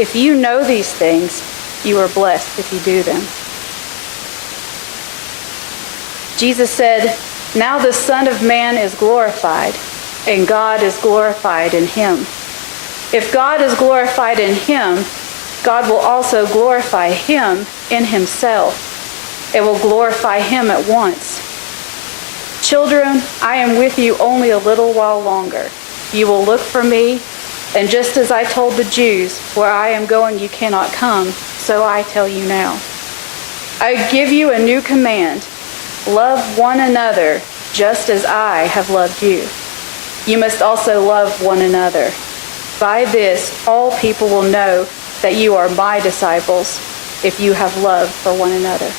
If you know these things, you are blessed if you do them. Jesus said, "Now the Son of Man is glorified, and God is glorified in him. If God is glorified in him, God will also glorify him in himself. It will glorify him at once. Children, I am with you only a little while longer. You will look for me, and just as I told the Jews, where I am going you cannot come, so I tell you now. I give you a new command. Love one another just as I have loved you. You must also love one another. By this, all people will know that you are my disciples, if you have love for one another."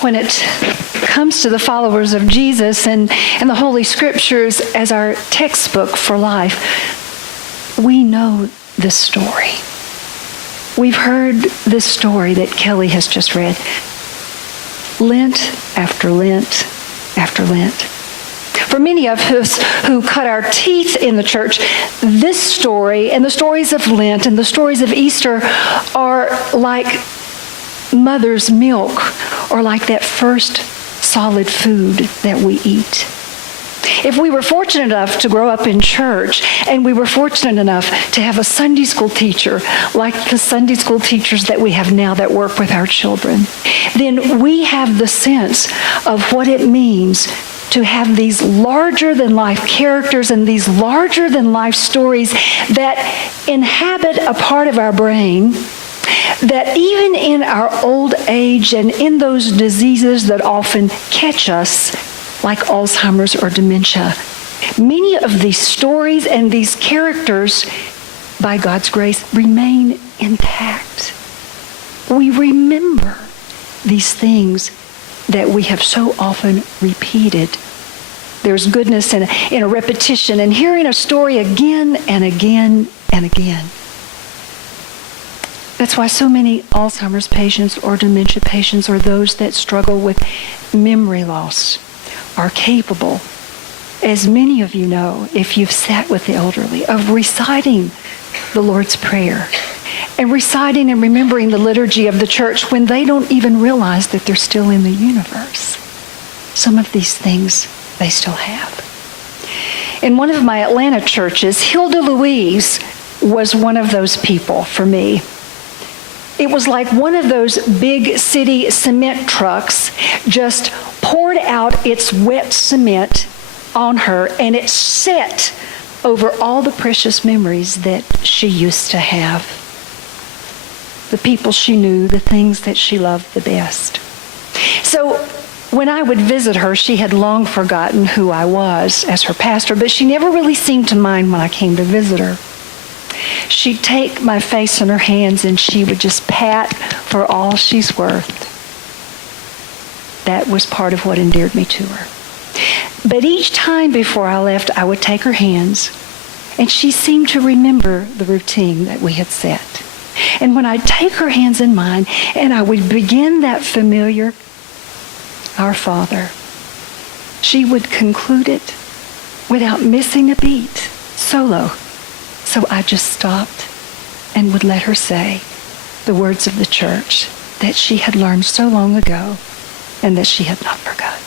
When it comes to the followers of Jesus and the Holy Scriptures as our textbook for life, we know this story. We've heard this story that Kelly has just read. Lent after Lent after Lent. For many of us who cut our teeth in the church, this story and the stories of Lent and the stories of Easter are like mother's milk, or like that first solid food that we eat. If we were fortunate enough to grow up in church, and we were fortunate enough to have a Sunday school teacher like the Sunday school teachers that we have now that work with our children, then we have the sense of what it means to have these larger-than-life characters and these larger-than-life stories that inhabit a part of our brain that even in our old age and in those diseases that often catch us, like Alzheimer's or dementia, many of these stories and these characters, by God's grace, remain intact. We remember these things that we have so often repeated. There's goodness in a repetition and hearing a story again and again and again. That's why so many Alzheimer's patients or dementia patients or those that struggle with memory loss are capable, as many of you know, if you've sat with the elderly, of reciting the Lord's Prayer and reciting and remembering the liturgy of the church when they don't even realize that they're still in the universe. Some of these things they still have. In one of my Atlanta churches, Hilda Louise was one of those people for me. It was like one of those big city cement trucks just poured out its wet cement on her, and it set over all the precious memories that she used to have. The people she knew, the things that she loved the best. So when I would visit her, she had long forgotten who I was as her pastor, but she never really seemed to mind when I came to visit her. She'd take my face in her hands and she would just pat for all she's worth. That was part of what endeared me to her. But each time before I left, I would take her hands, and she seemed to remember the routine that we had set. And when I'd take her hands in mine and I would begin that familiar Our Father, she would conclude it without missing a beat, solo. So I just stopped and would let her say the words of the church that she had learned so long ago and that she had not forgotten.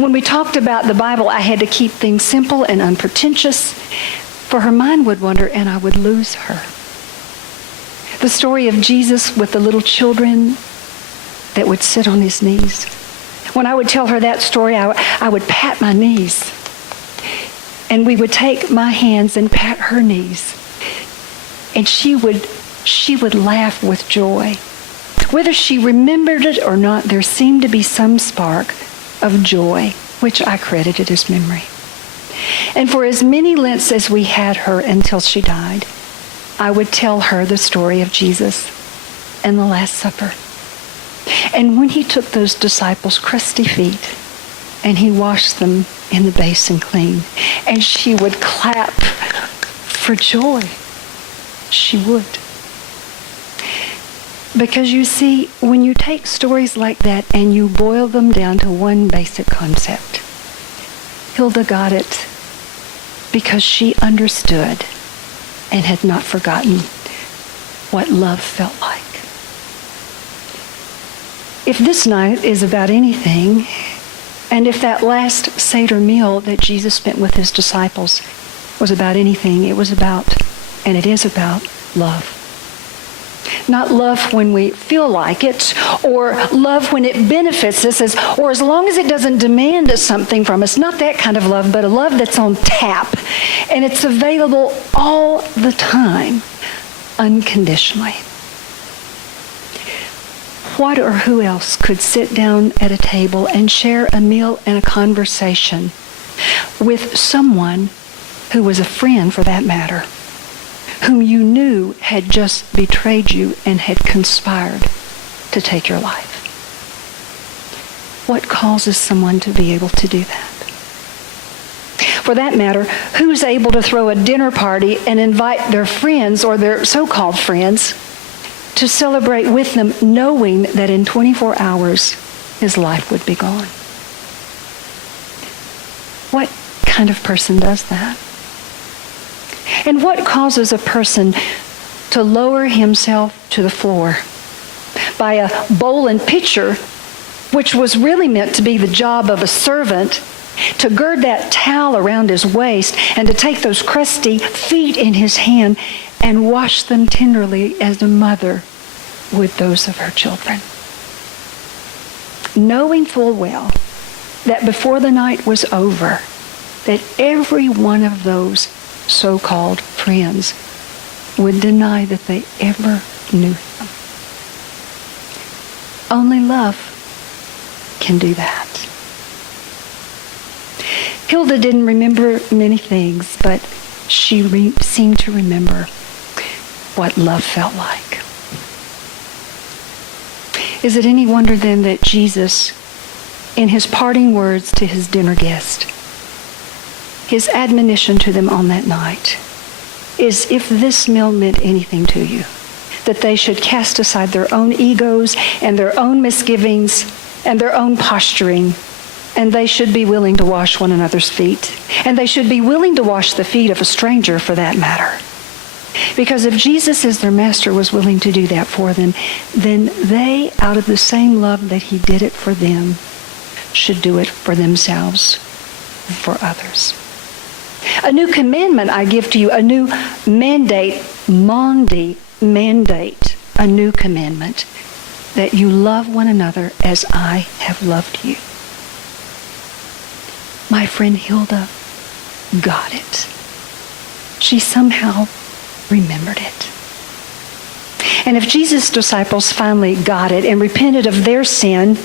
When we talked about the Bible, I had to keep things simple and unpretentious, for her mind would wander and I would lose her. The story of Jesus with the little children that would sit on his knees. When I would tell her that story, I would pat my knees. And we would take my hands and pat her knees. And she would laugh with joy. Whether she remembered it or not, there seemed to be some spark of joy, which I credited as memory. And for as many Lents as we had her until she died, I would tell her the story of Jesus and the Last Supper. And when he took those disciples' crusty feet and he washed them in the basin clean, and she would clap for joy. She would. Because you see, when you take stories like that and you boil them down to one basic concept, Hilda got it because she understood and had not forgotten what love felt like. If this night is about anything, and if that last Seder meal that Jesus spent with his disciples was about anything, it was about, and it is about, love. Not love when we feel like it, or love when it benefits us, or as long as it doesn't demand something from us. Not that kind of love, but a love that's on tap, and it's available all the time, unconditionally. What or who else could sit down at a table and share a meal and a conversation with someone who was a friend, for that matter, whom you knew had just betrayed you and had conspired to take your life? What causes someone to be able to do that? For that matter, who's able to throw a dinner party and invite their friends or their so-called friends to celebrate with them, knowing that in 24 hours his life would be gone? What kind of person does that? And what causes a person to lower himself to the floor by a bowl and pitcher, which was really meant to be the job of a servant, to gird that towel around his waist and to take those crusty feet in his hand and wash them tenderly as a mother would those of her children? Knowing full well that before the night was over, that every one of those so-called friends would deny that they ever knew him. Only love can do that. Hilda didn't remember many things, but she seemed to remember what love felt like. Is it any wonder then that Jesus, in his parting words to his dinner guest, his admonition to them on that night is, if this meal meant anything to you, that they should cast aside their own egos and their own misgivings and their own posturing, and they should be willing to wash one another's feet. And they should be willing to wash the feet of a stranger, for that matter. Because if Jesus as their master was willing to do that for them, then they, out of the same love that he did it for them, should do it for themselves, for others. A new commandment I give to you, a new mandate, Maundy mandate, a new commandment, that you love one another as I have loved you. My friend Hilda got it. She somehow remembered it. And if Jesus' disciples finally got it and repented of their sin,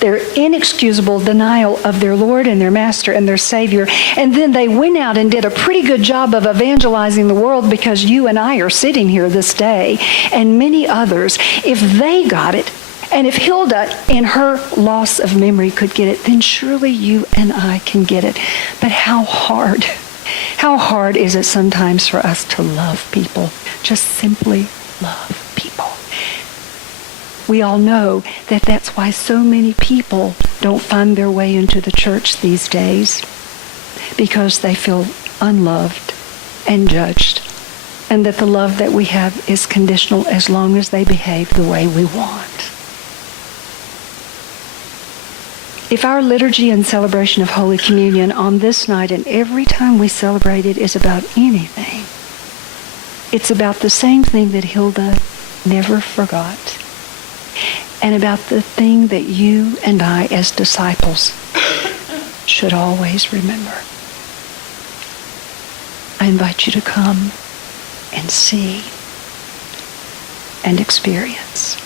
their inexcusable denial of their Lord and their Master and their Savior, and then they went out and did a pretty good job of evangelizing the world, because you and I are sitting here this day, and many others, if they got it, and if Hilda, in her loss of memory, could get it, then surely you and I can get it. But how hard is it sometimes for us to love people, just simply love people? We all know that that's why so many people don't find their way into the church these days, because they feel unloved and judged, and that the love that we have is conditional as long as they behave the way we want. If our liturgy and celebration of Holy Communion on this night and every time we celebrate it is about anything, it's about the same thing that Hilda never forgot, and about the thing that you and I as disciples should always remember. I invite you to come and see and experience.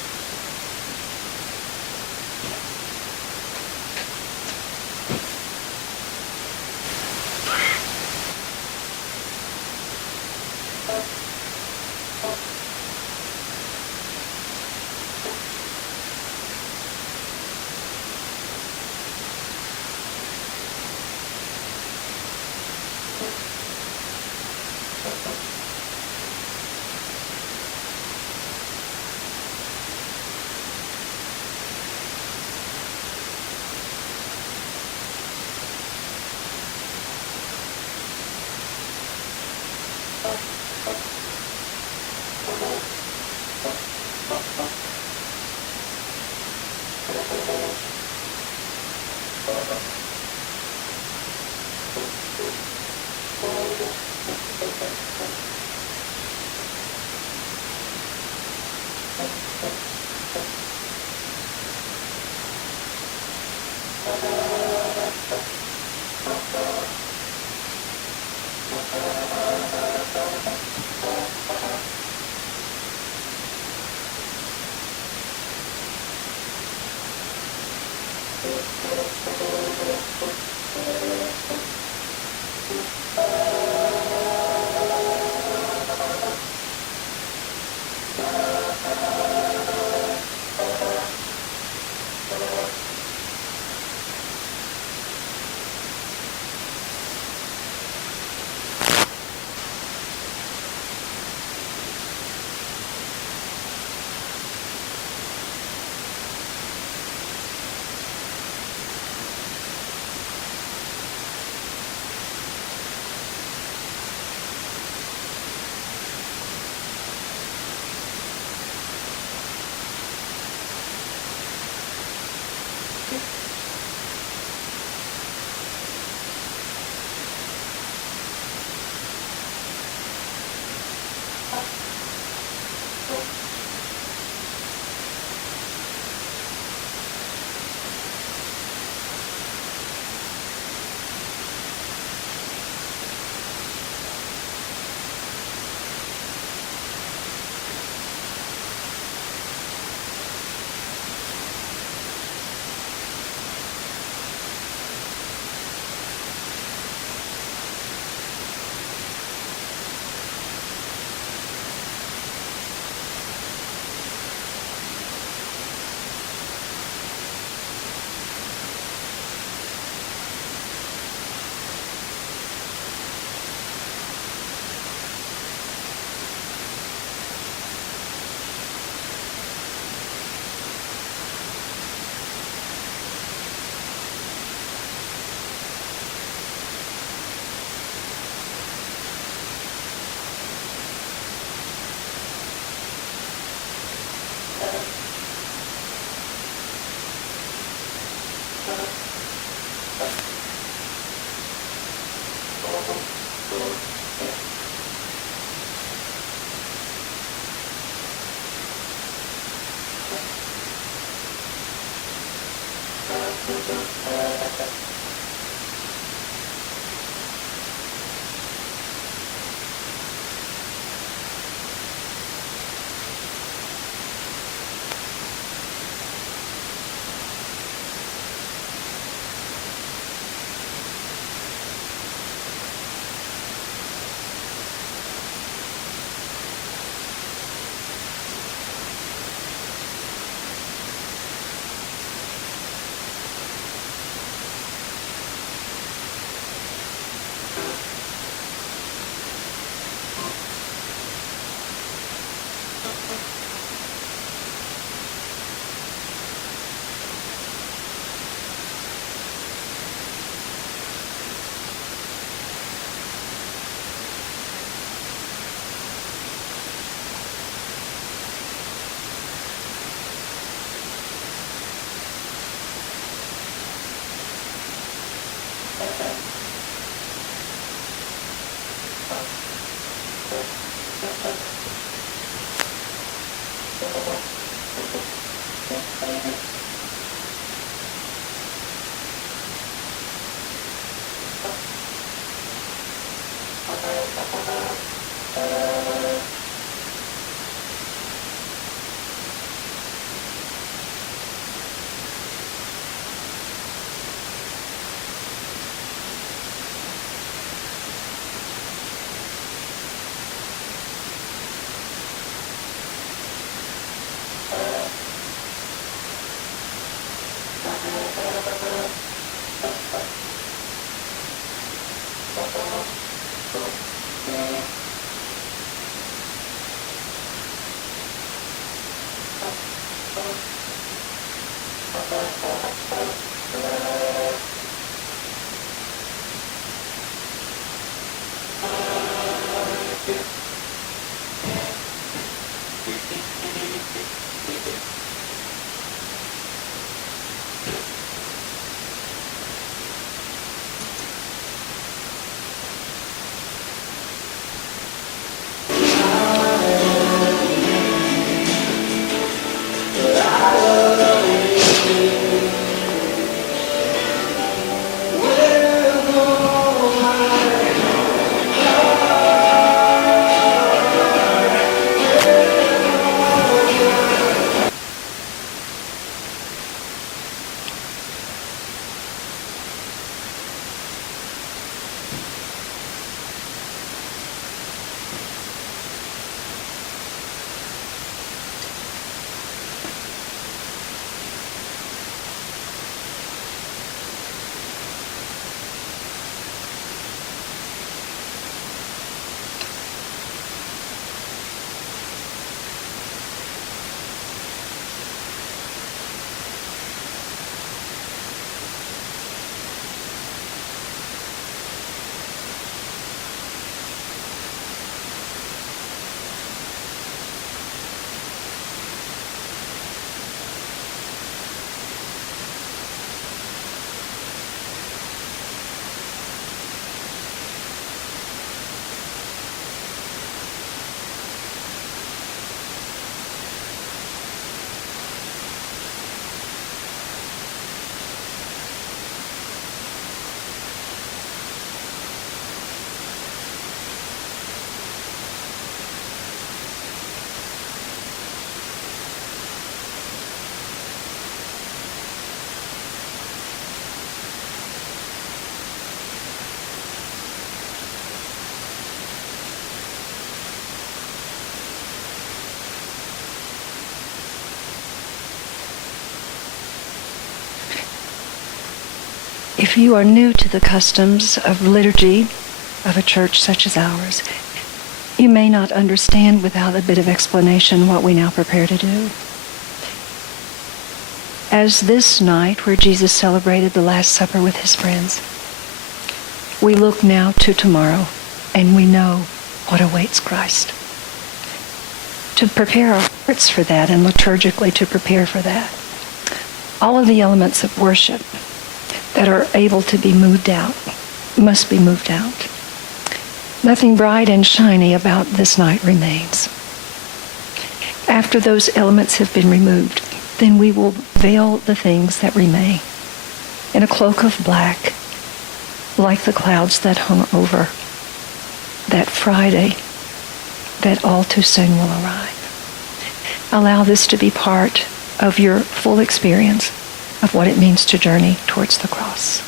If you are new to the customs of liturgy of a church such as ours, you may not understand without a bit of explanation what we now prepare to do. As this night where Jesus celebrated the Last Supper with his friends, we look now to tomorrow, and we know what awaits Christ. To prepare our hearts for that, and liturgically to prepare for that, all of the elements of worship that are able to be moved out must be moved out. Nothing bright and shiny about this night remains. After those elements have been removed, then we will veil the things that remain in a cloak of black, like the clouds that hung over that Friday that all too soon will arrive. Allow this to be part of your full experience of what it means to journey towards the cross.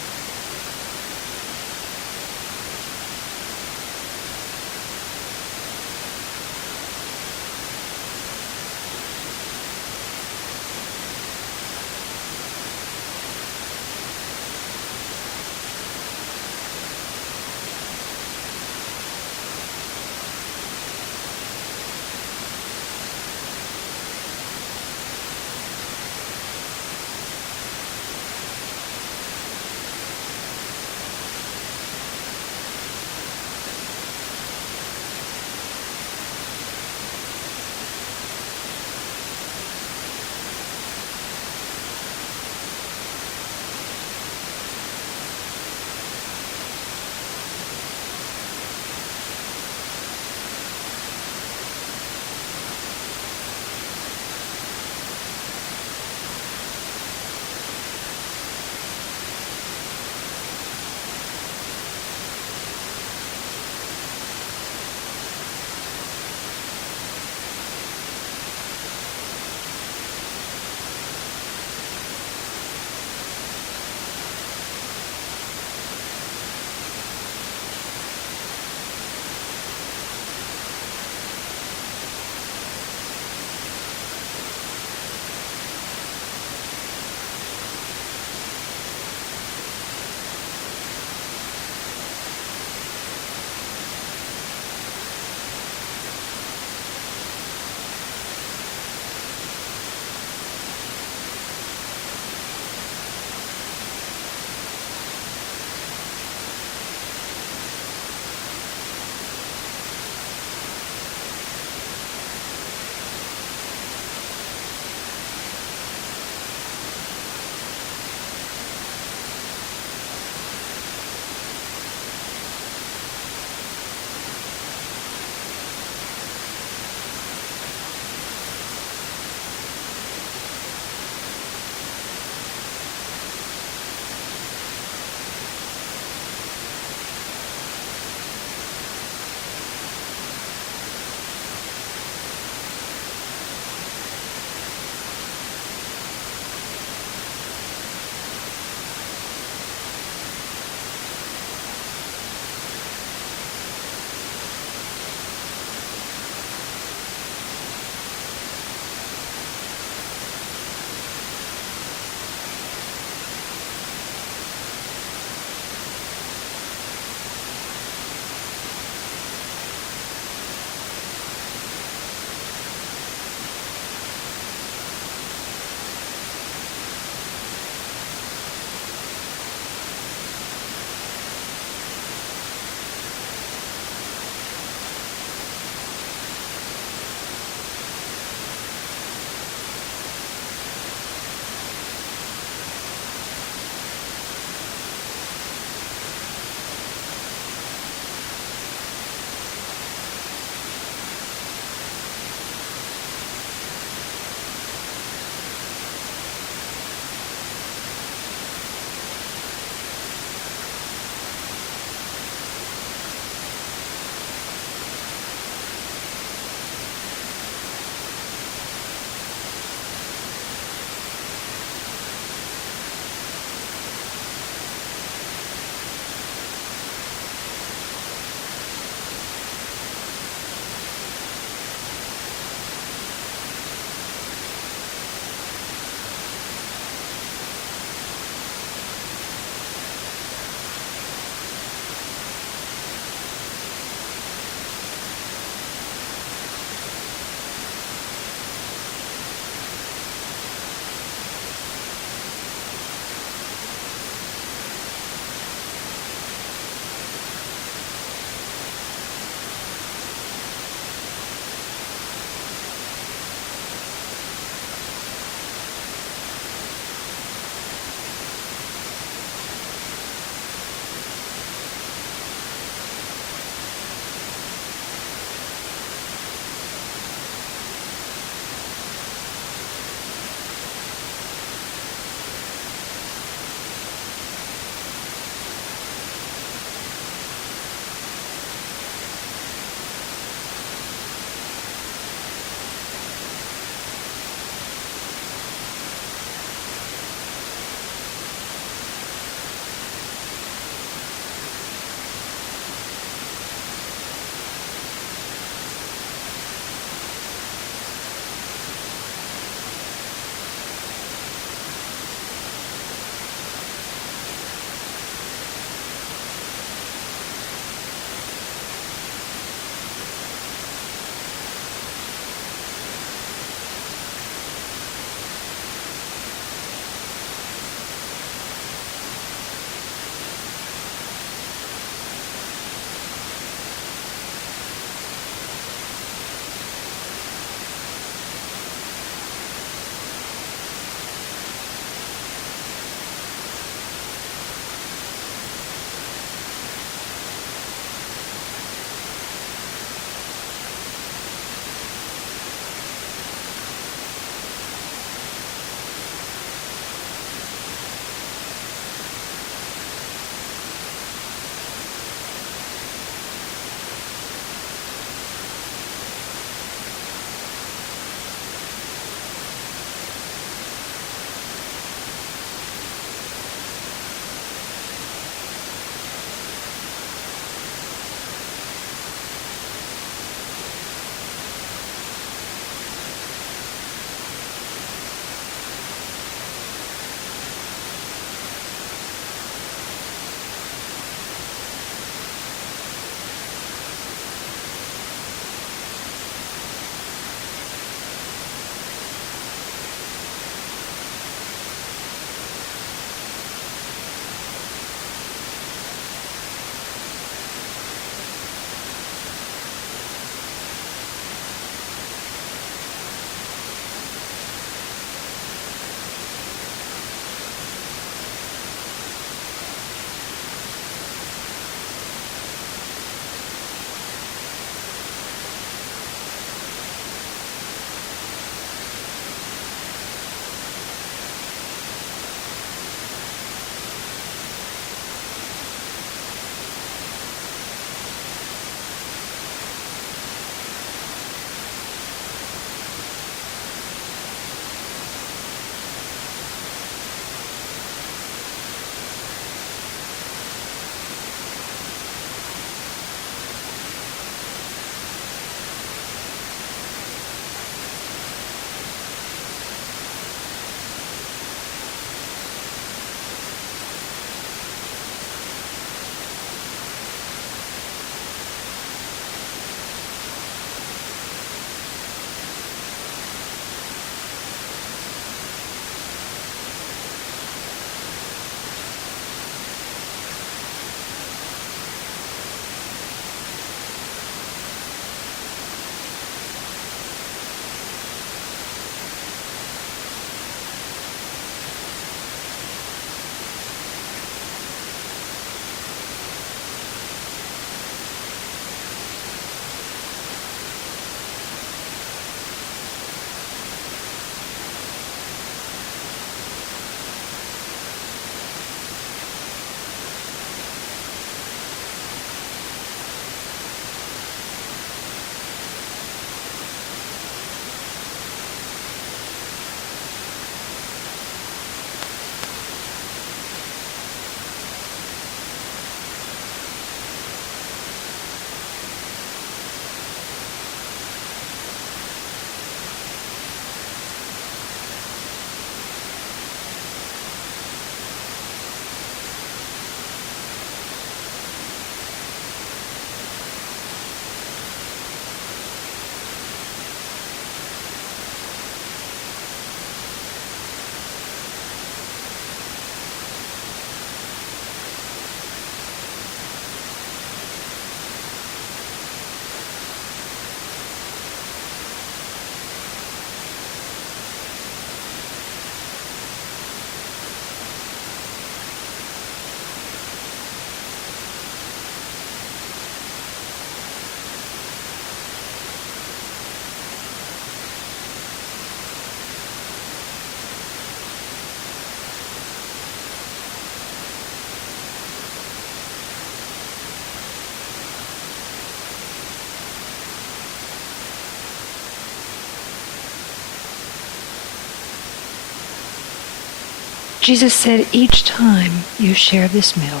Jesus said, each time you share this meal,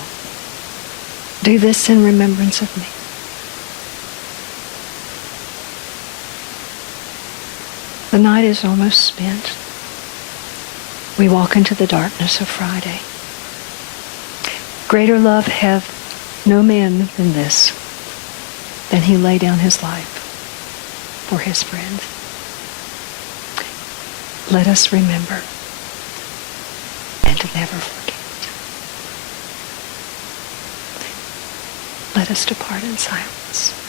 do this in remembrance of me. The night is almost spent. We walk into the darkness of Friday. Greater love hath no man than this, than he lay down his life for his friends. Let us remember and to never forget. Let us depart in silence.